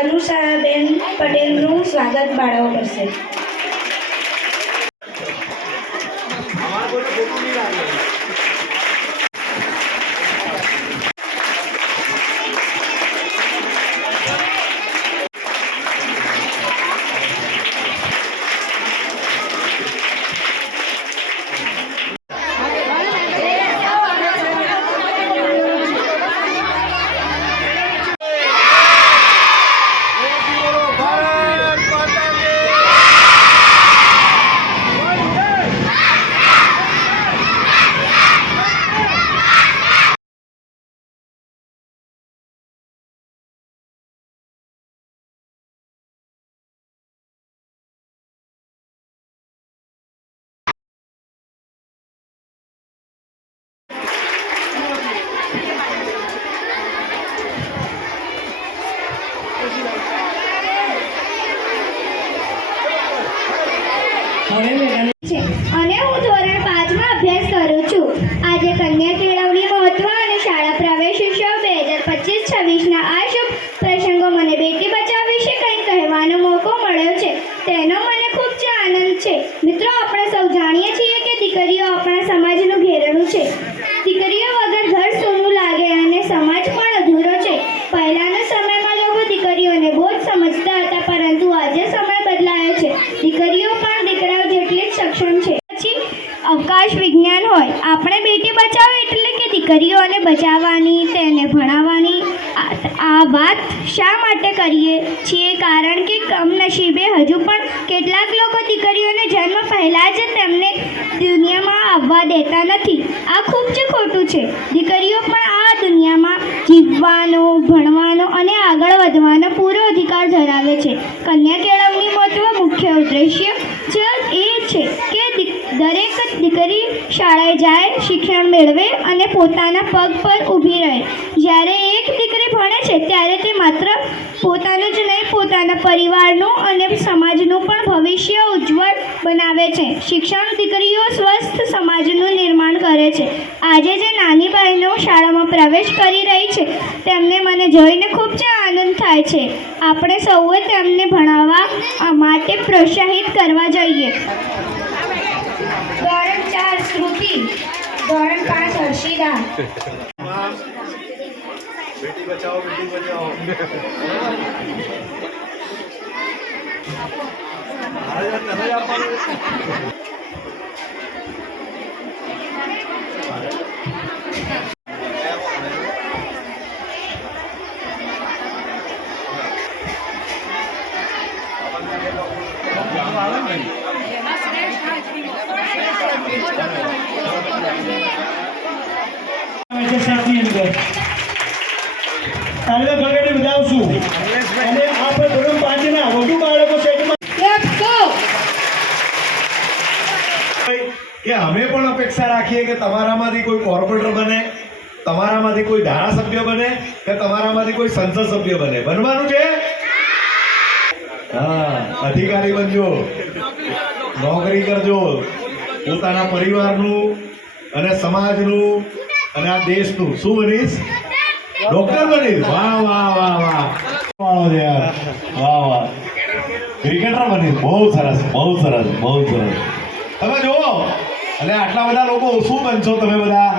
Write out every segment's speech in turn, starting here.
અનુષાબેન પટેલનું સ્વાગત બાળાઓ કરશે. અને હું ધોરણ 5 માં અભ્યાસ કરું છું. આજે કન્યા કેળવણી મહત્વ અને શાળા પ્રવેશોત્સવ 2025-26 ના આ શુભ પ્રસંગો મને બેટી બચાવ વિશે કંઈક કહેવાનો મોકો મળ્યો છે, તેનો મને ખૂબ જ આનંદ છે. મિત્રો, આપણે સૌ જાણીએ છીએ કે દીકરીઓ આપણા સમાજનું ઘેરણું છે. દીકરીઓ વગર ઘર સૂનું લાગે અને સમાજ પણ અધૂરો છે. પહેલાના સમયમાં લોકો દીકરીઓને બહુ જ સમજતા હતા, પરંતુ આજે સમય બદલાયો છે. દીકરીઓ પણ દીકરાઓ જેટલી જ સક્ષમ છે. પછી અવકાશ વિજ્ઞાન હોય, આપણે બેટી બચાવો એટલે કે દીકરીઓને બચાવવાની, તેને ભણાવવાની. આ વાત શા માટે કરીએ છીએ? કારણ કે કમનસીબે હજુ પણ કેટલાક લોકો દીકરીઓને જન્મ પહેલાં જ તેમને દુનિયામાં આવવા દેતા નથી. આ ખૂબ જ ખોટું છે. દીકરીઓ પણ આ દુનિયામાં જીવવાનો, ભણવાનો અને આગળ વધવાનો પૂરો અધિકાર ધરાવે છે. કન્યા કેળવણી મહત્વ મુખ્ય ઉદ્દેશ્ય જ એ છે કે દરેક દીકરી શાળાએ જાય, શિક્ષણ મેળવે અને પોતાના પગ પર ઊભી રહે. જ્યારે એક દીકરી ભણે છે ત્યારે તે માત્ર પોતાનું જ નહીં, પોતાના પરિવારનું અને સમાજનું પણ ભવિષ્ય ઉજ્જવળ બનાવે છે. શિક્ષણ દીકરીઓ સ્વસ્થ સમાજનું નિર્માણ કરે છે. આજે જે નાની બહેનો શાળામાં પ્રવેશ કરી રહી છે તેમને મને જોઈને ખૂબ જ આનંદ થાય છે. આપણે સૌએ તેમને ભણાવવા માટે પ્રોત્સાહિત કરવા જોઈએ. ધોરણ 4 શ્રુતિ, ધોરણ 5 હર્ષિદા. बेटी बचाओ बेटी बचाओ તાળીઓ ગગડી બજાવશું અને આપણે ધોરણ 5 ના વધુ બાળકો કે અમે પણ અપેક્ષા રાખીએ કે તમારામાંથી કોઈ કોર્પોરેટર બને, તમારામાંથી કોઈ ધારાસભ્ય બને કે તમારામાંથી કોઈ સંસદ સભ્ય બને. બનવાનું છે? હા, અધિકારી બનજો, નોકરી કરજો, પોતાના પરિવારનું અને સમાજનું અને આ દેશનું. શું બનીશ? ડોક્ટર બનીશ. વાહ વાહ વાહ વાહ યાર, વાહ વાહ. ક્રિકેટર બનીશ. બહુ સરસ, બહુ સરસ, બહુ સરસ. તમે જુઓ, એટલે આટલા બધા લોકો શું બનશો તમે બધા?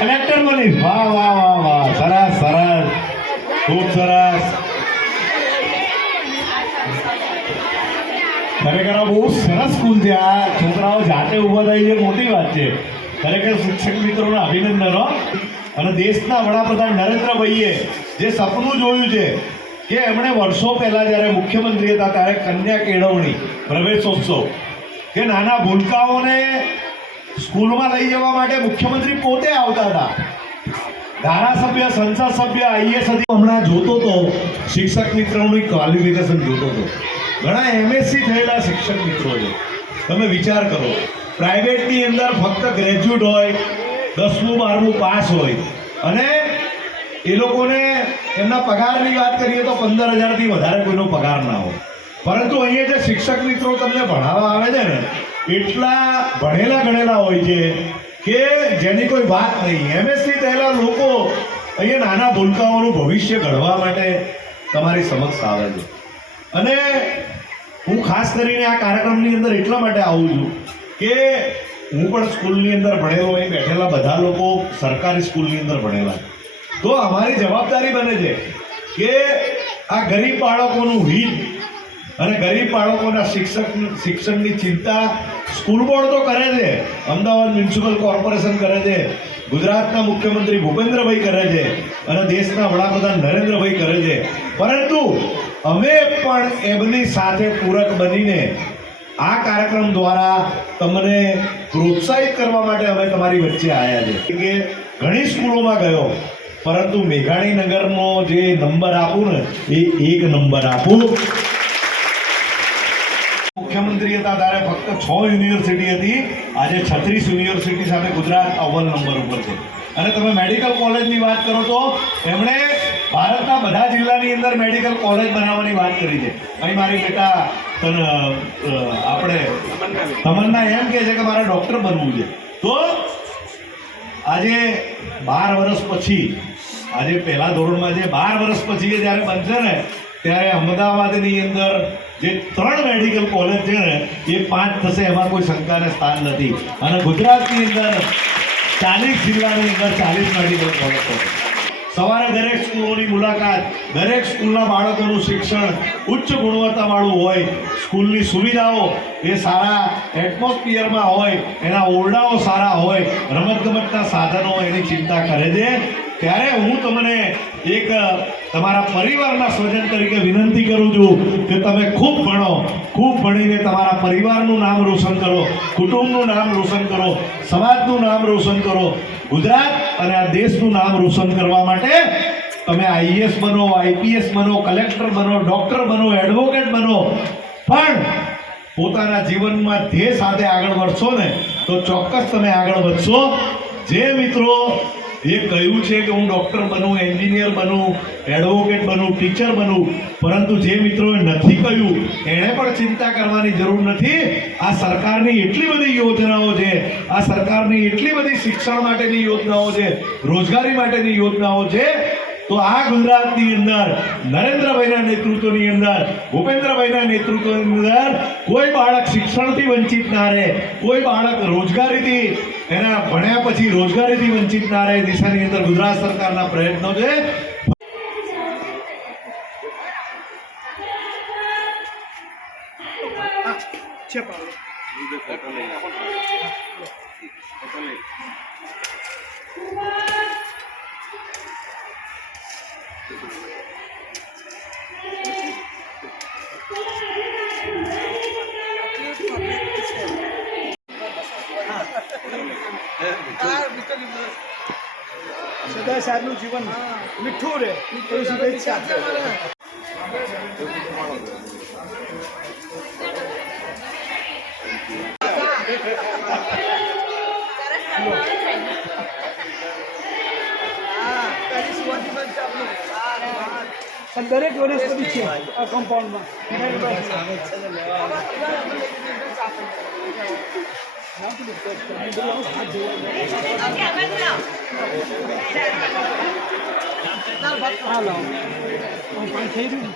કલેક્ટર બનીશ. વાહ વાહ વાહ વાહ, સરસ સરસ, ખૂબ સરસ. ખરેખર બહુ સરસ સ્કૂલ છે. આ છોકરાઓ જાતે ઊભા થઈ છે, મોટી વાત છે. ખરેખર શિક્ષક મિત્રોને અભિનંદનો. અને દેશના વડાપ્રધાન નરેન્દ્રભાઈએ જે સપનું જોયું છે કે એમણે વર્ષો પહેલાં જ્યારે મુખ્યમંત્રી હતા ત્યારે કન્યા કેળવણી પ્રવેશોત્સવ, કે નાના ભૂલકાઓને સ્કૂલમાં લઈ જવા માટે મુખ્યમંત્રી પોતે આવતા હતા. ધારાસભ્ય, સંસદ સભ્ય, આઈએસ હમણાં જોતો હતો, શિક્ષક મિત્રોનું ક્વોલિફિકેશન જોતો હતો. ઘણા એમએસસી થયેલા શિક્ષક મિત્રો છે. તમે વિચાર કરો, પ્રાઇવેટની અંદર ફક્ત ગ્રેજ્યુએટ હોય, 10મું 12મું પાસ હોય અને એ લોકોને એમના પગારની વાત કરીએ તો 15,000થી વધારે કોઈનો પગાર ના હોય. પરંતુ અહીંયા જે શિક્ષક મિત્રો તમને ભણાવવા આવે છે ને, એટલા ભણેલા ગણેલા હોય છે કે જેની કોઈ વાત નહીં. એમએસસી થયેલા લોકો અહીંયા નાના ભૂલકાઓનું ભવિષ્ય ઘડવા માટે તમારી સમક્ષ આવે છે. અને હું ખાસ કરીને આ કાર્યક્રમની અંદર એટલા માટે આવું છું કે હું પણ સ્કૂલની અંદર ભણેલો, અહીં બેઠેલા બધા લોકો સરકારી સ્કૂલની અંદર ભણેલા. તો અમારી જવાબદારી બને છે કે આ ગરીબ બાળકોનું હિત અને ગરીબ બાળકોના શિક્ષણની ચિંતા સ્કૂલ બોર્ડ તો કરે છે, અમદાવાદ મ્યુનિસિપલ કોર્પોરેશન કરે છે, ગુજરાતના મુખ્યમંત્રી ભૂપેન્દ્રભાઈ કરે છે અને દેશના વડાપ્રધાન નરેન્દ્રભાઈ કરે છે. પરંતુ અમે પણ એમની સાથે પૂરક બનીને આ કાર્યક્રમ દ્વારા તમને પ્રોત્સાહિત કરવા માટે અમે તમારી વચ્ચે આવ્યા છે. કે ઘણી સ્કૂલોમાં ગયો, પરંતુ મેઘાણીનગરનો જે નંબર આપું ને એ 1 નંબર આપું. મુખ્યમંત્રી હતા ત્યારે ફક્ત 6 યુનિવર્સિટી હતી, આજે 36 યુનિવર્સિટી સાથે ગુજરાત અવ્વલ નંબર ઉપર છે. અને તમે મેડિકલ કોલેજની વાત કરો તો એમણે ભારતના બધા જિલ્લાની અંદર મેડિકલ કોલેજ બનાવવાની વાત કરી છે. અહીં મારી બેટા આપણે તમન્ના એમ કહે છે કે મારે ડૉક્ટર બનવું છે. તો આજે 12 વર્ષ પછી, આજે પહેલા ધોરણમાં જે 12 વર્ષ પછી એ જ્યારે બનશે ને ત્યારે અમદાવાદની અંદર જે 3 મેડિકલ કોલેજ છે ને એ 5 થશે, એમાં કોઈ શંકાને સ્થાન નથી. અને ગુજરાતની અંદર 40 જિલ્લાની અંદર 40 મેડિકલ કોલેજ છે. સવારે દરેક સ્કૂલોની મુલાકાત, દરેક સ્કૂલના બાળકોનું શિક્ષણ ઉચ્ચ ગુણવત્તાવાળું હોય, સ્કૂલની સુવિધાઓ એ સારા એટમોસ્ફિયરમાં હોય, એના ઓરડાઓ સારા હોય, રમતગમતના સાધનો એની ચિંતા કરે છે. ત્યારે હું તમને એક તમારા પરિવારના સ્વજન તરીકે વિનંતી કરું છું કે તમે ખૂબ ભણો, ખૂબ ભણીને તમારા પરિવારનું નામ રોશન કરો, કુટુંબનું નામ રોશન કરો, સમાજનું નામ રોશન કરો, ગુજરાત અને આ દેશનું નામ રોશન કરવા માટે તમે આઈએએસ બનો, આઈપીએસ બનો, કલેક્ટર બનો, ડૉક્ટર બનો, એડવોકેટ બનો. પણ પોતાના જીવનમાં ધ્યેય સાથે આગળ વધશો ને તો ચોક્કસ તમે આગળ વધશો. જે મિત્રો એ કહ્યું છે કે હું ડૉક્ટર બનું, એન્જિનિયર બનું, એડવોકેટ બનું, ટીચર બનું, પરંતુ જે મિત્રોએ નથી કહ્યું એણે પણ ચિંતા કરવાની જરૂર નથી. આ સરકારની એટલી બધી યોજનાઓ છે, આ સરકારની એટલી બધી શિક્ષણ માટેની યોજનાઓ છે, રોજગારી માટેની યોજનાઓ છે. તો આ ગુજરાતની અંદર નરેન્દ્રભાઈના નેતૃત્વની અંદર, ભૂપેન્દ્રભાઈના નેતૃત્વની અંદર કોઈ બાળક શિક્ષણથી વંચિત ના રહે, કોઈ બાળક રોજગારીથી, એના ભણ્યા પછી રોજગારીથી વંચિત ના રહે, દિશાની અંદર ગુજરાત સરકારના પ્રયત્નો છે. સદા સાહેબનું જીવન મીઠું રહે એવી શુભેચ્છા છે. દરેક વનસ્પતિ છે આ કમ્પાઉન્ડમાં. હા લાવો, 5 થઈ રહ્યું.